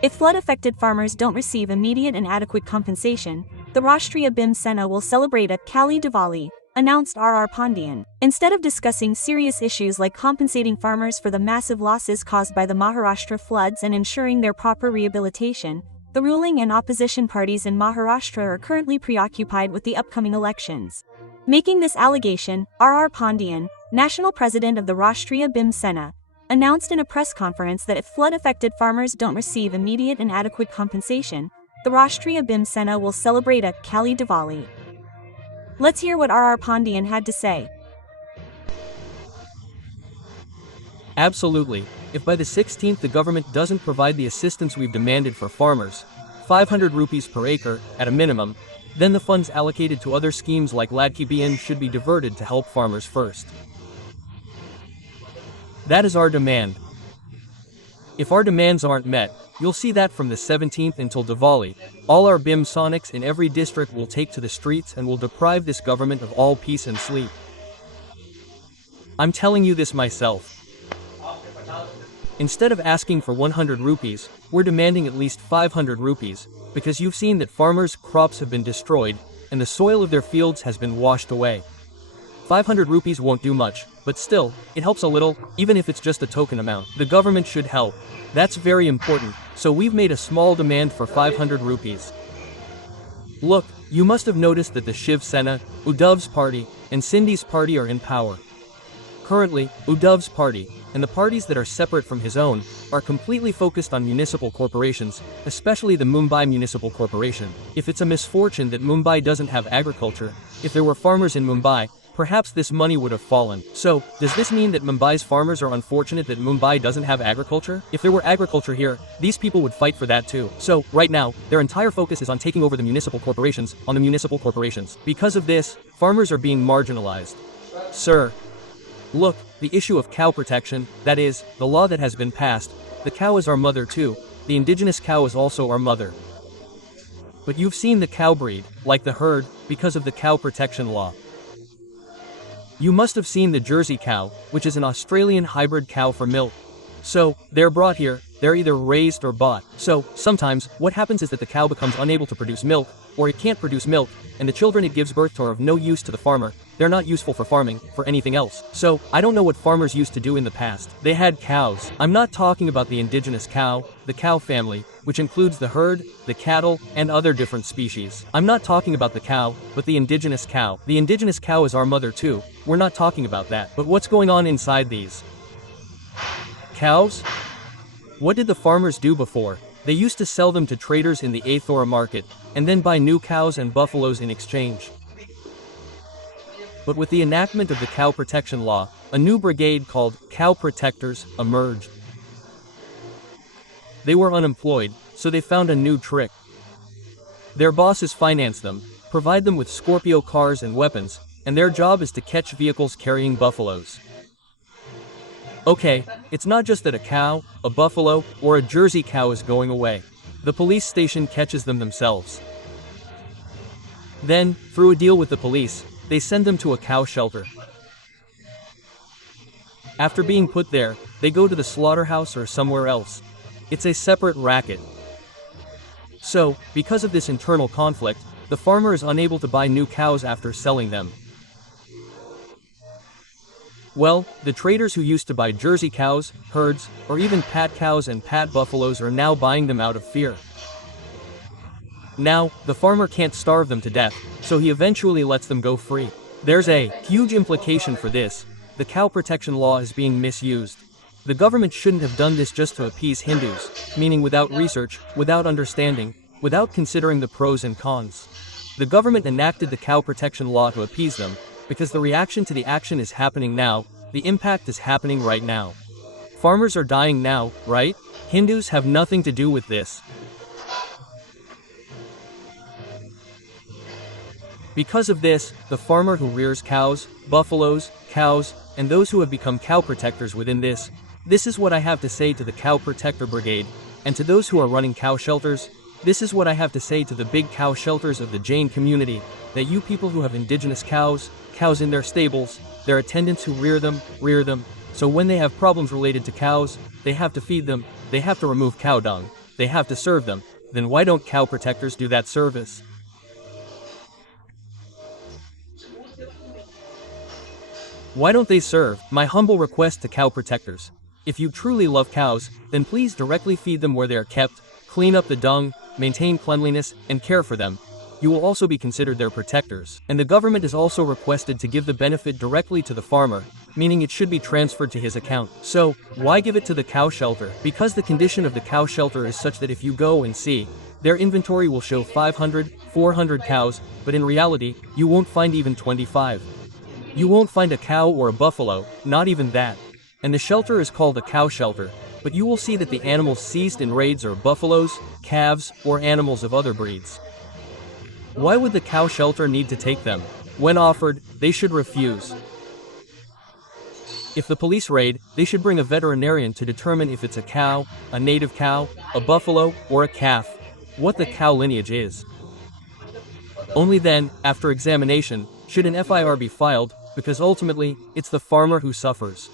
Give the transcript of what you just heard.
If flood-affected farmers don't receive immediate and adequate compensation, the Rashtriya Bhim Sena will celebrate a Kali Diwali, announced R.R. Pandian. Instead of discussing serious issues like compensating farmers for the massive losses caused by the Maharashtra floods and ensuring their proper rehabilitation, the ruling and opposition parties in Maharashtra are currently preoccupied with the upcoming elections. Making this allegation, R.R. Pandian, national president of the Rashtriya Bhim Sena, announced in a press conference that if flood-affected farmers don't receive immediate and adequate compensation, the Rashtriya Bhim Sena will celebrate a Kali Diwali. Let's hear what R.R. Pandian had to say. Absolutely. If by the 16th the government doesn't provide the assistance we've demanded for farmers, 500 rupees per acre, at a minimum, then the funds allocated to other schemes like Ladki Bahin should be diverted to help farmers first. That is our demand. If our demands aren't met, you'll see that from the 17th until Diwali, all our BIM Sonics in every district will take to the streets and will deprive this government of all peace and sleep. I'm telling you this myself. Instead of asking for 100 rupees, we're demanding at least 500 rupees, because you've seen that farmers' crops have been destroyed, and the soil of their fields has been washed away. 500 rupees won't do much, but still, it helps a little, even if it's just a token amount. The government should help. That's very important, so we've made a small demand for 500 rupees. Look, you must have noticed that the Shiv Sena, Uddhav's party, and Sindhi's party are in power. Currently, Uddhav's party, and the parties that are separate from his own, are completely focused on municipal corporations, especially the Mumbai Municipal Corporation. If it's a misfortune that Mumbai doesn't have agriculture, if there were farmers in Mumbai, perhaps this money would have fallen. So, does this mean that Mumbai's farmers are unfortunate that Mumbai doesn't have agriculture? If there were agriculture here, these people would fight for that too. So, right now, their entire focus is on taking over the municipal corporations, Because of this, farmers are being marginalized. Sir, look, the issue of cow protection, that is, the law that has been passed, the cow is our mother too, the indigenous cow is also our mother. But you've seen the cow breed, like the herd, because of the cow protection law. You must have seen the Jersey cow, which is an Australian hybrid cow for milk. So, they're brought here, they're either raised or bought. So, sometimes, what happens is that the cow becomes unable to produce milk, or it can't produce milk, and the children it gives birth to are of no use to the farmer. They're not useful for farming, for anything else. So, I don't know what farmers used to do in the past. They had cows. I'm not talking about the indigenous cow, the cow family, which includes the herd, the cattle, and other different species. I'm not talking about the cow, but the indigenous cow. The indigenous cow is our mother too. We're not talking about that. But what's going on inside these cows? What did the farmers do before? They used to sell them to traders in the Athora market, and then buy new cows and buffaloes in exchange. But with the enactment of the cow protection law, a new brigade called Cow Protectors emerged. They were unemployed, so they found a new trick. Their bosses finance them, provide them with Scorpio cars and weapons, and their job is to catch vehicles carrying buffaloes. Okay, it's not just that a cow, a buffalo, or a Jersey cow is going away. The police station catches them themselves. Then, through a deal with the police, they send them to a cow shelter. After being put there, they go to the slaughterhouse or somewhere else. It's a separate racket. So, because of this internal conflict, the farmer is unable to buy new cows after selling them. Well, the traders who used to buy Jersey cows, herds, or even pat cows and pat buffaloes are now buying them out of fear. Now, the farmer can't starve them to death, so he eventually lets them go free. There's a huge implication for this. The cow protection law is being misused. The government shouldn't have done this just to appease Hindus, meaning without research, without understanding, without considering the pros and cons. The government enacted the cow protection law to appease them, because the reaction to the action is happening now, the impact is happening right now. Farmers are dying now, right? Hindus have nothing to do with this. Because of this, the farmer who rears cows, buffaloes, cows, and those who have become cow protectors within this is what I have to say to the Cow Protector Brigade, and to those who are running cow shelters, this is what I have to say to the big cow shelters of the Jain community, that you people who have indigenous cows in their stables, their attendants who rear them, so when they have problems related to cows, they have to feed them, they have to remove cow dung. they have to serve them. Then why don't cow protectors do that service? Why don't they serve? My humble request to cow protectors. If you truly love cows, then please directly feed them where they are kept, clean up the dung, maintain cleanliness, and care for them. You will also be considered their protectors. And the government is also requested to give the benefit directly to the farmer, meaning it should be transferred to his account. So, why give it to the cow shelter? Because the condition of the cow shelter is such that if you go and see, their inventory will show 500, 400 cows, but in reality, you won't find even 25. You won't find a cow or a buffalo, not even that. And the shelter is called a cow shelter, but you will see that the animals seized in raids are buffaloes, calves, or animals of other breeds. Why would the cow shelter need to take them? When offered, they should refuse. If the police raid, they should bring a veterinarian to determine if it's a cow, a native cow, a buffalo, or a calf, what the cow lineage is. Only then, after examination, should an FIR be filed, because ultimately, it's the farmer who suffers.